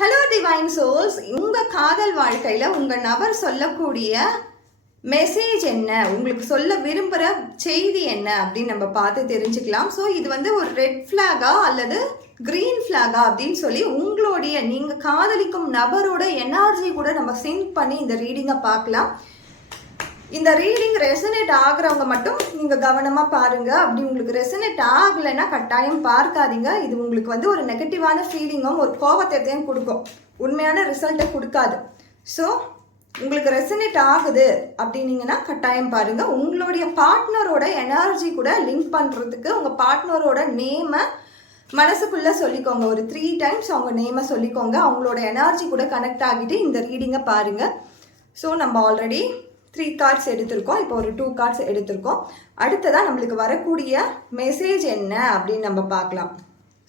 Hello divine souls, உங்கள் காதல் வாழ்க்கையில் உங்கள் நபர் சொல்லக்கூடிய மெசேஜ் என்ன, உங்களுக்கு சொல்ல விரும்புகிற செய்தி என்ன அப்படின்னு நம்ம பார்த்து தெரிஞ்சுக்கலாம். ஸோ இது வந்து ஒரு ரெட் ஃப்ளாகா அல்லது க்ரீன் ஃப்ளாகா அப்படின்னு சொல்லி உங்களுடைய நீங்கள் காதலிக்கும் நபரோட எனர்ஜி கூட நம்ம சிங்க் பண்ணி இந்த ரீடிங்கை பார்க்கலாம். இந்த ரீடிங் ரெசனேட் ஆகிறவங்க மட்டும் நீங்கள் கவனமாக பாருங்கள். அப்படி உங்களுக்கு ரெசனேட் ஆகலைன்னா கட்டாயம் பார்க்காதீங்க. இது உங்களுக்கு வந்து ஒரு நெகட்டிவான ஃபீலிங்கும் ஒரு கோபத்தையும் கொடுக்கும், உண்மையான ரிசல்ட்டை கொடுக்காது. ஸோ உங்களுக்கு ரெசனேட் ஆகுது அப்படின்னீங்கன்னா கட்டாயம் பாருங்கள். உங்களுடைய பார்ட்னரோட எனர்ஜி கூட லிங்க் பண்ணுறதுக்கு உங்கள் பார்ட்னரோட நேமை மனசுக்குள்ளே சொல்லிக்கோங்க. ஒரு 3 டைம்ஸ் அவங்க நேமை சொல்லிக்கோங்க. அவங்களோட எனர்ஜி கூட கனெக்ட் ஆகிட்டு இந்த ரீடிங்கை பாருங்கள். ஸோ நம்ம ஆல்ரெடி 3 கார்ட்ஸ் எடுத்திருக்கோம், இப்போ ஒரு 2 கார்ட்ஸ் எடுத்திருக்கோம். அடுத்ததாக நம்மளுக்கு வரக்கூடிய மெசேஜ் என்ன அப்படின்னு நம்ம பார்க்கலாம்.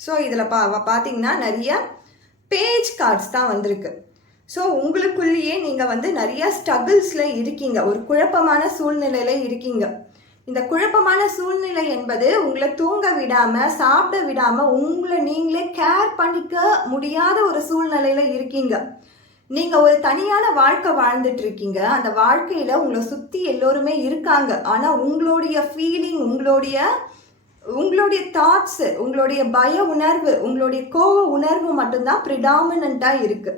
ஸோ இதில் பார்த்தீங்கன்னா நிறைய பேஜ் கார்ட்ஸ் தான் வந்திருக்கு. ஸோ உங்களுக்குள்ளேயே நீங்கள் வந்து நிறைய ஸ்ட்ரகிள்ஸில் இருக்கீங்க, ஒரு குழப்பமான சூழ்நிலையில் இருக்கீங்க. இந்த குழப்பமான சூழ்நிலை என்பது உங்களை தூங்க விடாமல் சாப்பிட விடாமல் உங்களை நீங்களே கேர் பண்ணிக்க முடியாத ஒரு சூழ்நிலையில் இருக்கீங்க. நீங்கள் ஒரு தனியான வாழ்க்கை வாழ்ந்துட்டு இருக்கீங்க. அந்த வாழ்க்கையில் உங்களை சுற்றி எல்லோருமே இருக்காங்க. ஆனால் உங்களுடைய ஃபீலிங், உங்களுடைய தாட்ஸு, உங்களுடைய பய உணர்வு, உங்களுடைய கோப உணர்வு மட்டும்தான் ப்ரிடாமினண்ட்டாக இருக்குது.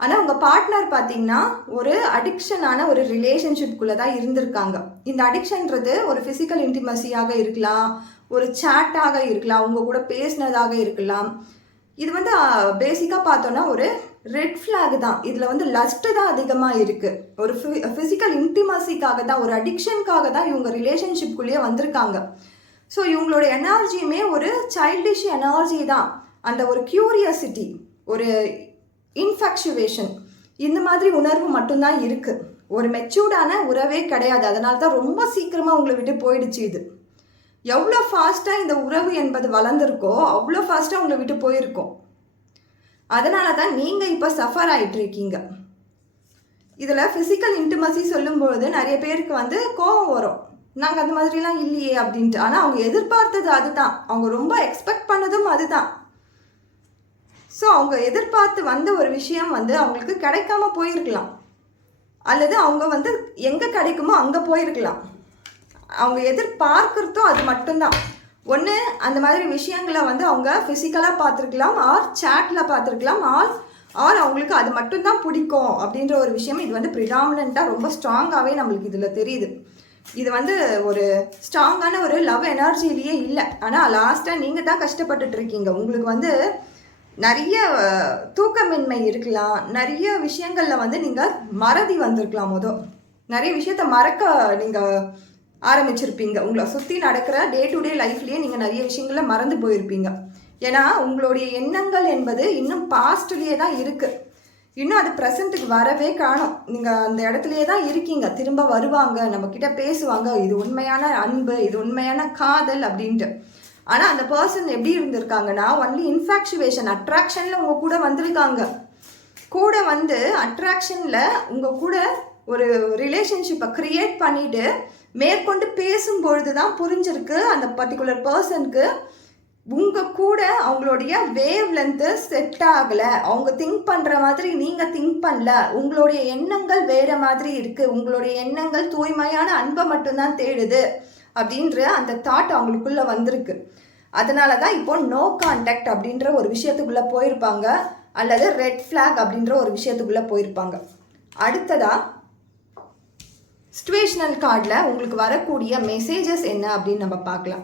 ஆனால் உங்கள் பார்ட்னர் பார்த்தீங்கன்னா ஒரு அடிக்ஷனான ஒரு ரிலேஷன்ஷிப்குள்ளே தான் இருந்திருக்காங்க. இந்த அடிக்ஷன்றது ஒரு ஃபிசிக்கல் இன்டிமசியாக இருக்கலாம், ஒரு சேட்டாக இருக்கலாம், உங்கள் கூட பேசினதாக இருக்கலாம். இது வந்து பேசிக்காக பார்த்தோன்னா ஒரு ரெட் ஃப்ளாக் தான். இதில் வந்து லஸ்ட்டு தான் அதிகமாக இருக்குது. ஒரு ஃபிசிக்கல் இன்டிமசிக்காக தான், ஒரு அடிக்ஷனுக்காக தான் இவங்க ரிலேஷன்ஷிப்குள்ளேயே வந்திருக்காங்க. ஸோ இவங்களோட எனர்ஜியுமே ஒரு சைல்டிஷ் எனர்ஜி தான். அந்த ஒரு க்யூரியாசிட்டி, ஒரு இன்ஃபேக்சுவேஷன், இந்த மாதிரி உணர்வு மட்டும்தான் இருக்குது. ஒரு மெச்சூர்டான உறவே கிடையாது. அதனால தான் ரொம்ப சீக்கிரமாக உங்களை விட்டு போயிடுச்சு. இது எவ்வளோ ஃபாஸ்ட்டாக இந்த உறவு என்பது வளர்ந்துருக்கோ அவ்வளோ ஃபாஸ்ட்டாக உங்களை விட்டு போயிருக்கோம். அதனால தான் நீங்கள் இப்போ சஃபர் ஆகிட்டு இருக்கீங்க. இதில் ஃபிசிக்கல் இன்டிமசி சொல்லும்பொழுது நிறைய பேருக்கு வந்து கோபம் வரும், நாங்கள் அந்த மாதிரிலாம் இல்லையே அப்படின்ட்டு. ஆனால் அவங்க எதிர்பார்த்தது அதுதான், அவங்க ரொம்ப எக்ஸ்பெக்ட் பண்ணதும் அதுதான். ஸோ அவங்க எதிர்பார்த்து வந்த ஒரு விஷயம் வந்து அவங்களுக்கு கிடைக்காம போயிருக்கலாம், அல்லது அவங்க வந்து எங்கே கிடைக்குமோ அங்கே போயிருக்கலாம். அவங்க எதிர்பார்க்குறதும் அது மட்டும்தான். ஒன்று அந்த மாதிரி விஷயங்களை வந்து அவங்க ஃபிசிக்கலாக பார்த்துருக்கலாம், ஆர் சேட்டில் பார்த்துருக்கலாம், ஆர் அவங்களுக்கு அது மட்டும்தான் பிடிக்கும் அப்படின்ற ஒரு விஷயம் இது வந்து ப்ரிடாமினண்ட்டாக ரொம்ப ஸ்ட்ராங்காகவே நம்மளுக்கு இதில் தெரியுது. இது வந்து ஒரு ஸ்ட்ராங்கான ஒரு லவ் எனர்ஜிலேயே இல்லை. ஆனால் லாஸ்ட்டாக நீங்கள் தான் கஷ்டப்பட்டுட்ருக்கீங்க. உங்களுக்கு வந்து நிறைய தூக்கமின்மை இருக்கலாம், நிறைய விஷயங்களில் வந்து நீங்கள் மறதி வந்திருக்கலாம். நிறைய விஷயத்த மறக்க நீங்கள் ஆரம்பிச்சிருப்பீங்க. உங்களை சுற்றி நடக்கிற டே டு டே லைஃப்லேயே நீங்கள் நிறைய விஷயங்களை மறந்து போயிருப்பீங்க. ஏன்னா உங்களுடைய எண்ணங்கள் என்பது இன்னும் பாஸ்ட்லேயே தான் இருக்குது. இன்னும் அது ப்ரெசண்ட்டுக்கு வரவே காணும். நீங்கள் அந்த இடத்துலையே தான் இருக்கீங்க. திரும்ப வருவாங்க, நம்மக்கிட்ட பேசுவாங்க, இது உண்மையான அன்பு, இது உண்மையான காதல் அப்படின்ட்டு. ஆனால் அந்த பர்சன் எப்படி இருந்திருக்காங்கன்னா ஒன்லி இன்ஃபேக்சுவேஷன், அட்ராக்ஷனில் உங்கள் கூட வந்திருக்காங்க. கூட வந்து அட்ராக்ஷனில் உங்கள் கூட ஒரு ரிலேஷன்ஷிப்பை க்ரியேட் பண்ணிவிட்டு மேற்கொண்டு பேசும்பொழுது தான் புரிஞ்சிருக்கு அந்த பர்டிகுலர் பர்சனுக்கு உங்கள் கூட அவங்களுடைய வேவ் லென்த்து செட் ஆகலை. அவங்க திங்க் பண்ணுற மாதிரி நீங்கள் திங்க் பண்ணல. உங்களுடைய எண்ணங்கள் வேறு மாதிரி இருக்குது. உங்களுடைய எண்ணங்கள் தூய்மையான அன்பை மட்டும்தான் தேடுது அப்படின்ற அந்த தாட் அவங்களுக்குள்ளே வந்திருக்கு. அதனால தான் இப்போ நோ கான்டாக்ட் அப்படின்ற ஒரு விஷயத்துக்குள்ளே போயிருப்பாங்க, அல்லது ரெட் ஃப்ளாக் அப்படின்ற ஒரு விஷயத்துக்குள்ளே போயிருப்பாங்க. அடுத்ததாக சிச்சுவேஷனல் கார்டில் உங்களுக்கு வரக்கூடிய மெசேஜஸ் என்ன அப்படின்னு நம்ம பார்க்கலாம்.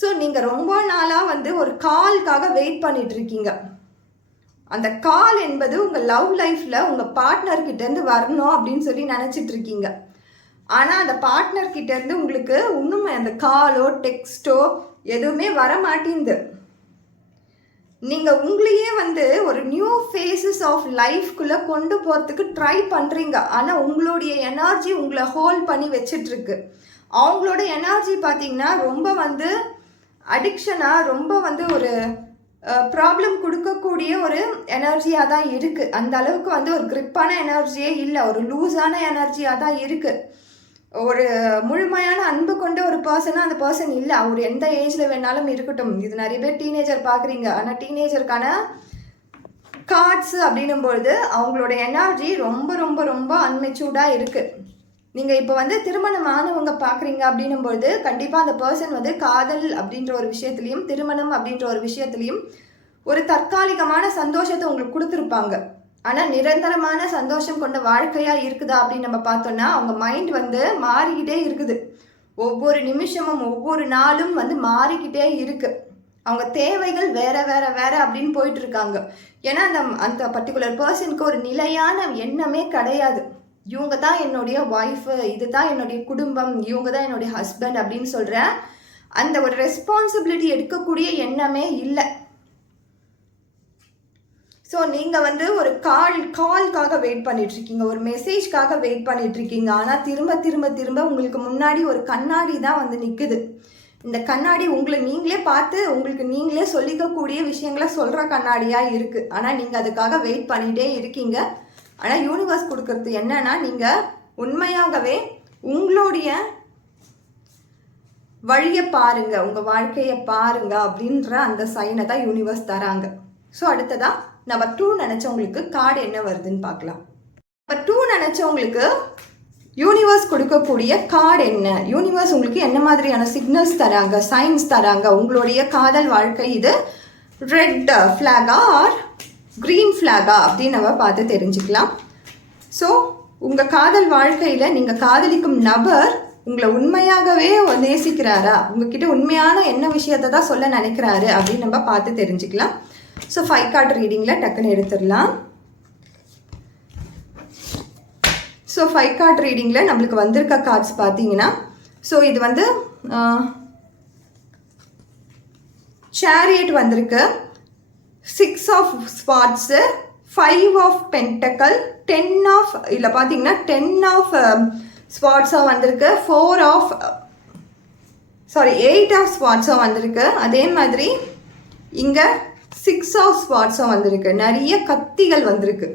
ஸோ நீங்கள் ரொம்ப நாளாக வந்து ஒரு கால்காக வெயிட் பண்ணிட்டு இருக்கீங்க. அந்த கால் என்பது உங்கள் லவ் லைஃப்பில் உங்கள் பார்ட்னர்கிட்டேருந்து வரணும் அப்படின்னு சொல்லி நினச்சிட்டு இருக்கீங்க. ஆனால் அந்த பார்ட்னர்கிட்டேருந்து உங்களுக்கு இன்னும் அந்த காலோ டெக்ஸ்ட்டோ எதுவுமே வர மாட்டேங்குது. நீங்கள் உங்களையே வந்து ஒரு நியூ ஃபேஸஸ் ஆஃப் லைஃப்குள்ளே கொண்டு போகிறதுக்கு ட்ரை பண்ணுறீங்க. ஆனால் உங்களுடைய எனர்ஜி உங்களை ஹோல்ட் பண்ணி வச்சிட்ருக்கு. அவங்களோட எனர்ஜி பார்த்தீங்கன்னா ரொம்ப வந்து அடிக்ஷனாக, ரொம்ப வந்து ஒரு ப்ராப்ளம் கொடுக்கக்கூடிய ஒரு எனர்ஜியாக தான் இருக்குது. அந்த அளவுக்கு வந்து ஒரு கிரிப்பான எனர்ஜியே இல்லை, ஒரு லூஸான எனர்ஜியாக தான் இருக்குது. ஒரு முழுமையான அன்பு கொண்ட ஒரு பர்சனாக அந்த பர்சன் இல்லை. அவர் எந்த ஏஜில் வேணாலும் இருக்கட்டும். இது நிறைய பேர் டீனேஜர் பார்க்குறீங்க. ஆனால் டீனேஜருக்கான கார்ட்ஸ் அப்படின்னும்பொழுது அவங்களோட எனர்ஜி ரொம்ப ரொம்ப ரொம்ப அன்மெச்சூர்டாக இருக்குது. நீங்கள் இப்போ வந்து திருமணமானவங்க பார்க்குறீங்க அப்படின்னும்பொழுது கண்டிப்பாக அந்த பர்சன் வந்து காதல் அப்படின்ற ஒரு விஷயத்துலையும் திருமணம் அப்படின்ற ஒரு விஷயத்துலையும் ஒரு தற்காலிகமான சந்தோஷத்தை உங்களுக்கு கொடுத்துருப்பாங்க. ஆனால் நிரந்தரமான சந்தோஷம் கொண்ட வாழ்க்கையாக இருக்குதா அப்படின்னு நம்ம பார்த்தோன்னா அவங்க மைண்ட் வந்து மாறிக்கிட்டே இருக்குது. ஒவ்வொரு நிமிஷமும் ஒவ்வொரு நாளும் வந்து மாறிக்கிட்டே இருக்குது. அவங்க தேவைகள் வேற வேற வேற அப்படின்னு போயிட்டு இருக்காங்க. ஏன்னா அந்த பர்டிகுலர் பர்சனுக்கு ஒரு நிலையான எண்ணமே கிடையாது. இவங்க தான் என்னுடைய ஒய்ஃபு, இது தான் என்னுடைய குடும்பம், இவங்க தான் என்னுடைய ஹஸ்பண்ட் அப்படின்னு சொல்கிற அந்த ஒரு ரெஸ்பான்சிபிலிட்டி எடுக்கக்கூடிய எண்ணமே இல்லை. ஸோ நீங்கள் வந்து ஒரு கால்காக வெயிட் பண்ணிகிட்ருக்கீங்க, ஒரு மெசேஜ்க்காக வெயிட் பண்ணிகிட்ருக்கீங்க. ஆனால் திரும்ப திரும்ப திரும்ப உங்களுக்கு முன்னாடி ஒரு கண்ணாடி தான் வந்து நிற்குது. இந்த கண்ணாடி உங்களை நீங்களே பார்த்து உங்களுக்கு நீங்களே சொல்லிக்கக்கூடிய விஷயங்களை சொல்கிற கண்ணாடியாக இருக்குது. ஆனால் நீங்கள் அதுக்காக வெயிட் பண்ணிகிட்டே இருக்கீங்க. ஆனால் யூனிவர்ஸ் கொடுக்கறது என்னன்னா நீங்கள் உண்மையாகவே உங்களுடைய வழியை பாருங்க, உங்கள் வாழ்க்கையை பாருங்க அப்படின்ற அந்த சைனை தான் யூனிவர்ஸ் தராங்க. ஸோ அடுத்ததான் நம்பர் 2 நினச்சவங்களுக்கு கார்டு என்ன வருதுன்னு பார்க்கலாம். நம்பர் 2 நினச்சவங்களுக்கு யூனிவர்ஸ் கொடுக்கக்கூடிய கார்டு என்ன, யூனிவர்ஸ் உங்களுக்கு என்ன மாதிரியான சிக்னல்ஸ் தராங்க, சைன்ஸ் தராங்க. உங்களுடைய காதல் வாழ்க்கை இது ரெட் ஃப்ளாகா ஆர் க்ரீன் ஃப்ளாகா அப்படின்னு நம்ம பார்த்து தெரிஞ்சுக்கலாம். ஸோ உங்கள் காதல் வாழ்க்கையில் நீங்கள் காதலிக்கும் நபர் உங்களை உண்மையாகவே நேசிக்கிறாரா, உங்ககிட்ட உண்மையான என்ன விஷயத்தை தான் சொல்ல நினைக்கிறாரு அப்படின்னு நம்ம பார்த்து தெரிஞ்சுக்கலாம். ஸோ 5 கார்டு ரீடிங்கில் டக்குன்னு எடுத்துடலாம். ஸோ 5 கார்டு ரீடிங்கில் நம்மளுக்கு வந்திருக்க கார்ட்ஸ் பார்த்தீங்கன்னா, ஸோ இது வந்து சேரியட் வந்திருக்கு, 6 ஆஃப் ஸ்வார்ட்ஸு, 5 ஆஃப் பென்டக்கல், 10 ஆஃப் இல்லை பார்த்தீங்கன்னா 10 ஆஃப் ஸ்வார்ட்ஸாக வந்திருக்கு, 8 ஆஃப் ஸ்வார்ட்ஸாக வந்திருக்கு. அதே மாதிரி இங்கே 6 ஆஃப் ஸ்வார்ட்ஸும் வந்திருக்கு, நிறைய கத்திகள் வந்திருக்கு.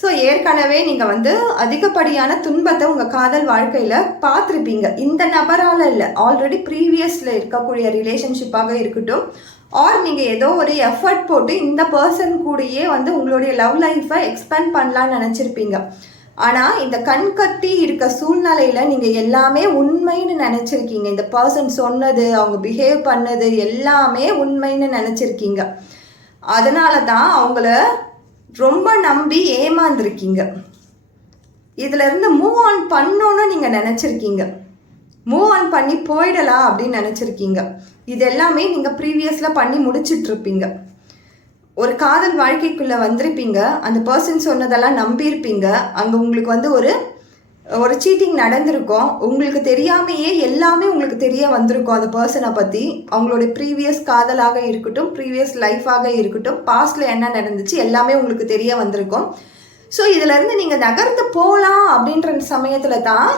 ஸோ ஏற்கனவே நீங்கள் வந்து அதிகப்படியான துன்பத்தை உங்கள் காதல் வாழ்க்கையில் பார்த்துருப்பீங்க. இந்த நபரால் இல்லை, ஆல்ரெடி ப்ரீவியஸில் இருக்கக்கூடிய ரிலேஷன்ஷிப்பாக இருக்கட்டும், ஆர் நீங்கள் ஏதோ ஒரு எஃபர்ட் போட்டு இந்த பர்சன் கூடயே வந்து உங்களுடைய லவ் லைஃப்பை எக்ஸ்பேண்ட் பண்ணலான்னு நினச்சிருப்பீங்க. ஆனால் இந்த கண் கட்டி இருக்க சூழ்நிலையில் நீங்கள் எல்லாமே உண்மைன்னு நினச்சிருக்கீங்க. இந்த பர்சன் சொன்னது, அவங்க பிஹேவ் பண்ணது எல்லாமே உண்மைன்னு நினச்சிருக்கீங்க. அதனால தான் அவங்கள ரொம்ப நம்பி ஏமாந்துருக்கீங்க. இதிலேருந்து மூவ் ஆன் பண்ணணுன்னு நீங்கள் நினச்சிருக்கீங்க, மூவ் ஆன் பண்ணி போயிடலாம் அப்படின்னு நினச்சிருக்கீங்க. இது எல்லாமே நீங்கள் ப்ரீவியஸில் பண்ணி முடிச்சிட்ருப்பீங்க. ஒரு காதல் வாழ்க்கைக்குள்ளே வந்திருப்பீங்க, அந்த பர்சன் சொன்னதெல்லாம் நம்பியிருப்பீங்க. அங்கே உங்களுக்கு வந்து ஒரு சீட்டிங் நடந்திருக்கும், உங்களுக்கு தெரியாமையே எல்லாமே உங்களுக்கு தெரிய வந்திருக்கும் அந்த பர்சனை பற்றி. அவங்களுடைய ப்ரீவியஸ் காதலாக இருக்கட்டும், ப்ரீவியஸ் லைஃபாக இருக்கட்டும், பாஸ்டில் என்ன நடந்துச்சு எல்லாமே உங்களுக்கு தெரிய வந்திருக்கும். ஸோ இதிலேருந்து நீங்கள் நகர்ந்து போகலாம் அப்படின்ற சமயத்தில் தான்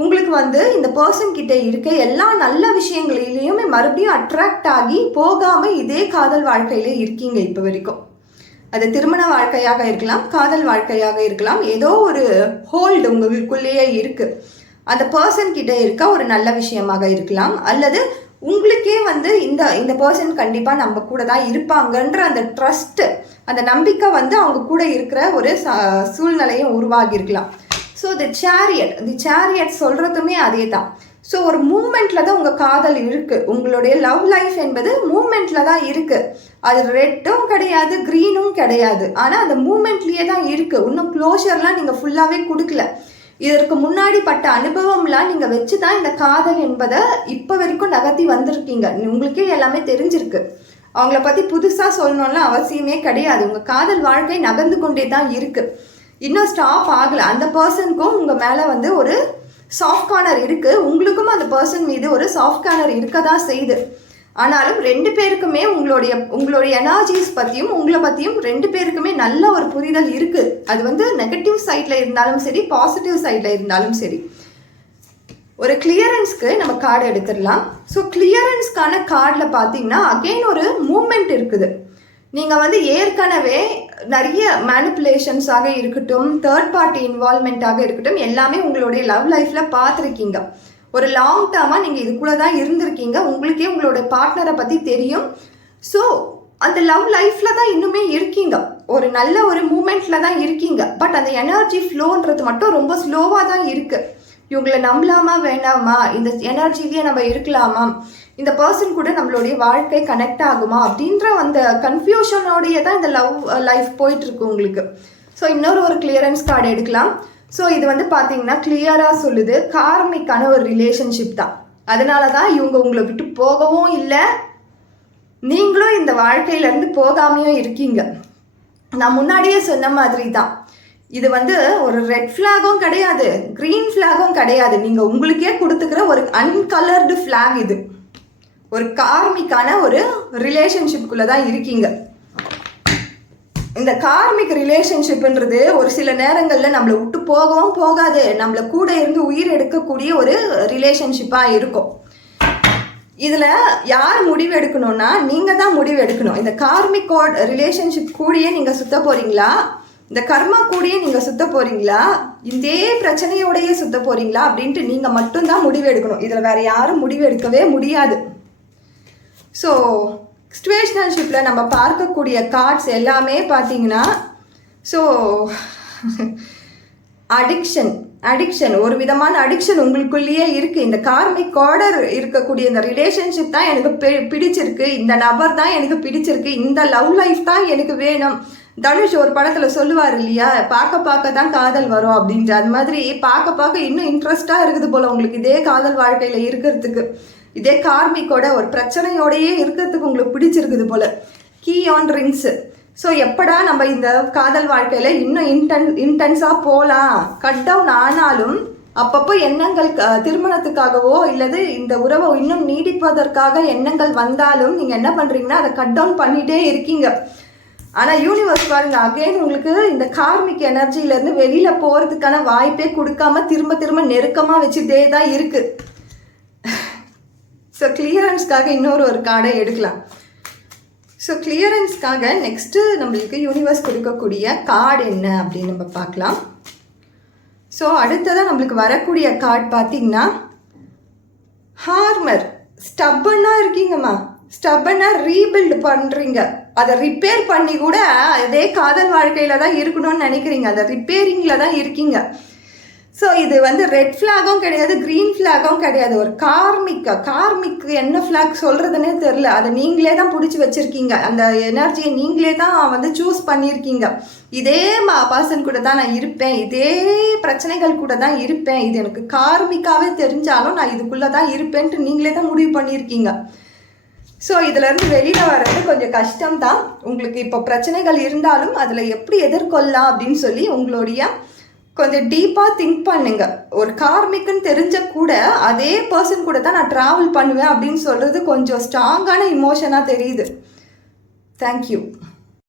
உங்களுக்கு வந்து இந்த பர்சன் கிட்ட இருக்க எல்லா நல்ல விஷயங்களிலையுமே மறுபடியும் அட்ராக்ட் ஆகி போகாமல் இதே காதல் வாழ்க்கையிலே இருக்கீங்க இப்போ வரைக்கும். அது திருமண வாழ்க்கையாக இருக்கலாம், காதல் வாழ்க்கையாக இருக்கலாம், ஏதோ ஒரு ஹோல்டு உங்களுக்குள்ளேயே இருக்குது. அந்த பர்சன் கிட்ட இருக்க ஒரு நல்ல விஷயமாக இருக்கலாம், அல்லது உங்களுக்கே வந்து இந்த பர்சன் கண்டிப்பாக நம்ம கூட தான் இருப்பாங்கன்ற அந்த ட்ரஸ்ட்டு, அந்த நம்பிக்கை வந்து அவங்க கூட இருக்கிற ஒரு சூழ்நிலையும் உருவாகியிருக்கலாம். ஸோ தி சேரியட் சொல்கிறதுமே அதே தான். ஸோ ஒரு மூமெண்ட்டில் தான் உங்கள் காதல் இருக்குது, உங்களுடைய லவ் லைஃப் என்பது மூமெண்ட்டில் தான் இருக்குது. அது ரெட்டும் கிடையாது, க்ரீனும் கிடையாது, ஆனால் அந்த மூமெண்ட்லேயே தான் இருக்குது. இன்னும் க்ளோஷர்லாம் நீங்கள் ஃபுல்லாகவே கொடுக்கல. இதற்கு முன்னாடி பட்ட அனுபவம்லாம் நீங்கள் வச்சு தான் இந்த காதல் என்பதை இப்போ வரைக்கும் நகர்த்தி வந்திருக்கீங்க. உங்களுக்கே எல்லாமே தெரிஞ்சிருக்கு. அவங்கள பற்றி புதுசாக சொல்லணும்னு அவசியமே கிடையாது. உங்கள் காதல் வாழ்க்கை நகர்ந்து கொண்டே தான் இருக்குது, இன்னும் ஸ்டாப் ஆகலை. அந்த பர்சனுக்கும் உங்கள் மேலே வந்து ஒரு சாஃப்ட் கார்னர் இருக்குது, உங்களுக்கும் அந்த பர்சன் மீது ஒரு சாஃப்ட் கார்னர் இருக்க தான் செய்யுது. ஆனாலும் 2 பேருக்குமே உங்களுடைய எனர்ஜிஸ் பற்றியும் உங்களை பற்றியும் 2 பேருக்குமே நல்ல ஒரு புரிதல் இருக்குது. அது வந்து நெகட்டிவ் சைடில் இருந்தாலும் சரி, பாசிட்டிவ் சைடில் இருந்தாலும் சரி. ஒரு கிளியரன்ஸ்க்கு நம்ம கார்டு எடுத்துடலாம். ஸோ கிளியரன்ஸ்க்கான கார்டில் பார்த்தீங்கன்னா அகெயின் ஒரு மூமெண்ட் இருக்குது. நீங்கள் வந்து ஏற்கனவே நிறைய மேனிப்புலேஷன்ஸாக இருக்கட்டும், தேர்ட் பார்ட்டி இன்வால்மெண்ட்டாக இருக்கட்டும், எல்லாமே உங்களுடைய லவ் லைஃப்பில் பார்த்துருக்கீங்க. ஒரு லாங் டேர்மாக நீங்கள் இது கூட தான் இருந்திருக்கீங்க, உங்களுக்கே உங்களுடைய பார்ட்னரை பற்றி தெரியும். ஸோ அந்த லவ் லைஃப்பில் தான் இன்னுமே இருக்கீங்க. ஒரு நல்ல ஒரு மூமெண்ட்டில் தான் இருக்கீங்க. பட் அந்த எனர்ஜி ஃப்ளோன்றது மட்டும் ரொம்ப ஸ்லோவாக தான் இருக்குது. இவங்களை நம்பலாமா வேண்டாமா, இந்த எனர்ஜிலேயே நம்ம இருக்கலாமா, இந்த பர்சன் கூட நம்மளுடைய வாழ்க்கை கனெக்ட் ஆகுமா அப்படின்ற அந்த கன்ஃபியூஷனோடைய தான் இந்த லவ் லைஃப் போயிட்டுருக்கு உங்களுக்கு. ஸோ இன்னொரு ஒரு கிளியரன்ஸ் கார்டு எடுக்கலாம். ஸோ இது வந்து பார்த்தீங்கன்னா கிளியராக சொல்லுது, கார்மிக்கான ஒரு ரிலேஷன்ஷிப் தான். அதனால தான் இவங்க உங்களை விட்டு போகவும் இல்லை, நீங்களும் இந்த வாழ்க்கையிலேருந்து போகாமையும் இருக்கீங்க. நான் முன்னாடியே சொன்ன மாதிரி தான், இது வந்து ஒரு ரெட் ஃப்ளாகும் கிடையாது, க்ரீன் ஃப்ளாகும் கிடையாது. நீங்கள் உங்களுக்கே கொடுத்துக்கிற ஒரு அன்கலர்டு ஃப்ளாக். இது ஒரு கார்மிக்கான ஒரு ரிலேஷன்ஷிப்குள்ளே தான் இருக்கீங்க. இந்த கார்மிக் ரிலேஷன்ஷிப்ன்றது ஒரு சில நேரங்களில் நம்மளை விட்டு போகவும் போகாது, நம்மளை கூட இருந்து உயிர் எடுக்கக்கூடிய ஒரு ரிலேஷன்ஷிப்பாக இருக்கும். இதில் யார் முடிவு எடுக்கணும்னா நீங்கள் தான் முடிவு எடுக்கணும். இந்த கார்மிக் ரிலேஷன்ஷிப் கூடயே நீங்கள் சுத்த போகிறீங்களா, இந்த கர்மா கூடயே நீங்கள் சுத்த போகிறீங்களா, இதே பிரச்சனையோடையே சுத்த போகிறீங்களா அப்படின்ட்டு நீங்கள் மட்டும்தான் முடிவு எடுக்கணும். இதில் வேறு யாரும் முடிவு எடுக்கவே முடியாது. ஸோ சிச்சுவேஷனல்ஷிப்பில் நம்ம பார்க்கக்கூடிய கார்ட்ஸ் எல்லாமே பார்த்தீங்கன்னா, ஸோ அடிக்ஷன் ஒரு விதமான அடிக்ஷன் உங்களுக்குள்ளேயே இருக்குது. இந்த கார்மிக் ஆர்டர் இருக்கக்கூடிய இந்த ரிலேஷன்ஷிப் தான் எனக்கு பிடிச்சிருக்கு, இந்த நபர் தான் எனக்கு பிடிச்சிருக்கு, இந்த லவ் லைஃப் தான் எனக்கு வேணும். தனுஷ் ஒரு படத்தில் சொல்லுவார் இல்லையா, பார்க்க தான் காதல் வரும் அப்படின்ட்டு. அது மாதிரி பார்க்க இன்னும் இன்ட்ரெஸ்டாக இருக்குது போல் உங்களுக்கு இதே காதல் வாழ்க்கையில் இருக்கிறதுக்கு, இதே கார்மிக்கோட ஒரு பிரச்சனையோடையே இருக்கிறதுக்கு உங்களுக்கு பிடிச்சிருக்குது போல். Key on rings. ஸோ எப்படா நம்ம இந்த காதல் வாழ்க்கையில் இன்னும் இன்டென்ஸாக போகலாம், கட் டவுன் ஆனாலும் அப்பப்போ எண்ணங்கள் திருமணத்துக்காகவோ இல்லது இந்த உறவை இன்னும் நீடிப்பதற்காக எண்ணங்கள் வந்தாலும் நீங்கள் என்ன பண்ணுறீங்கன்னா அதை கட் டவுன் பண்ணிகிட்டே இருக்கீங்க. ஆனால் யூனிவர்ஸ் பாருங்கள், அகெயின் உங்களுக்கு இந்த கார்மிக் எனர்ஜியிலேருந்து வெளியில் போகிறதுக்கான வாய்ப்பே கொடுக்காம திரும்ப நெருக்கமாக வச்சுட்டே தான் இருக்குது. ஸோ கிளியரன்ஸ்க்காக இன்னொரு ஒரு கார்டை எடுக்கலாம். ஸோ கிளியரன்ஸ்க்காக நெக்ஸ்ட்டு நம்மளுக்கு யூனிவர்ஸ் கொடுக்கக்கூடிய கார்டு என்ன அப்படின்னு நம்ம பார்க்கலாம். ஸோ அடுத்ததாக நம்மளுக்கு வரக்கூடிய கார்டு பார்த்திங்கன்னா ஹார்மர். ஸ்டப்பனாக இருக்கீங்கம்மா, ஸ்டப்பனாக ரீபில்டு பண்ணுறீங்க, அதை ரிப்பேர் பண்ணி கூட அதே காதல் வாழ்க்கையில் தான் இருக்கணும்னு நினைக்கிறீங்க, அதை ரிப்பேரிங்கில் தான் இருக்கீங்க. ஸோ இது வந்து ரெட் ஃப்ளாகும் கிடையாது, க்ரீன் ஃப்ளாகும் கிடையாது, ஒரு கார்மிக் என்ன ஃப்ளாக் சொல்கிறதுனே தெரில. அதை நீங்களே தான் பிடிச்சி வச்சுருக்கீங்க, அந்த எனர்ஜியை நீங்களே தான் வந்து சூஸ் பண்ணியிருக்கீங்க. இதே பர்சன் கூட தான் நான் இருப்பேன், இதே பிரச்சனைகள் கூட தான் இருப்பேன், இது எனக்கு கார்மிக்காகவே தெரிஞ்சாலும் நான் இதுக்குள்ளே தான் இருப்பேன்ட்டு நீங்களே தான் முடிவு பண்ணியிருக்கீங்க. ஸோ இதிலேருந்து வெளியில் வர்றது கொஞ்சம் கஷ்டம்தான் உங்களுக்கு. இப்போ பிரச்சனைகள் இருந்தாலும் அதில் எப்படி எதிர்கொள்ளலாம் அப்படின்னு சொல்லி உங்களுடைய கொஞ்சம் டீப்பாக திங்க் பண்ணுங்க. ஒரு கார்மிக்குன்னு தெரிஞ்ச கூட அதே பர்சன் கூட தான் நான் ட்ராவல் பண்ணுவேன் அப்படின்னு சொல்கிறது கொஞ்சம் ஸ்ட்ராங்கான இமோஷனாக தெரியுது. தேங்க்யூ.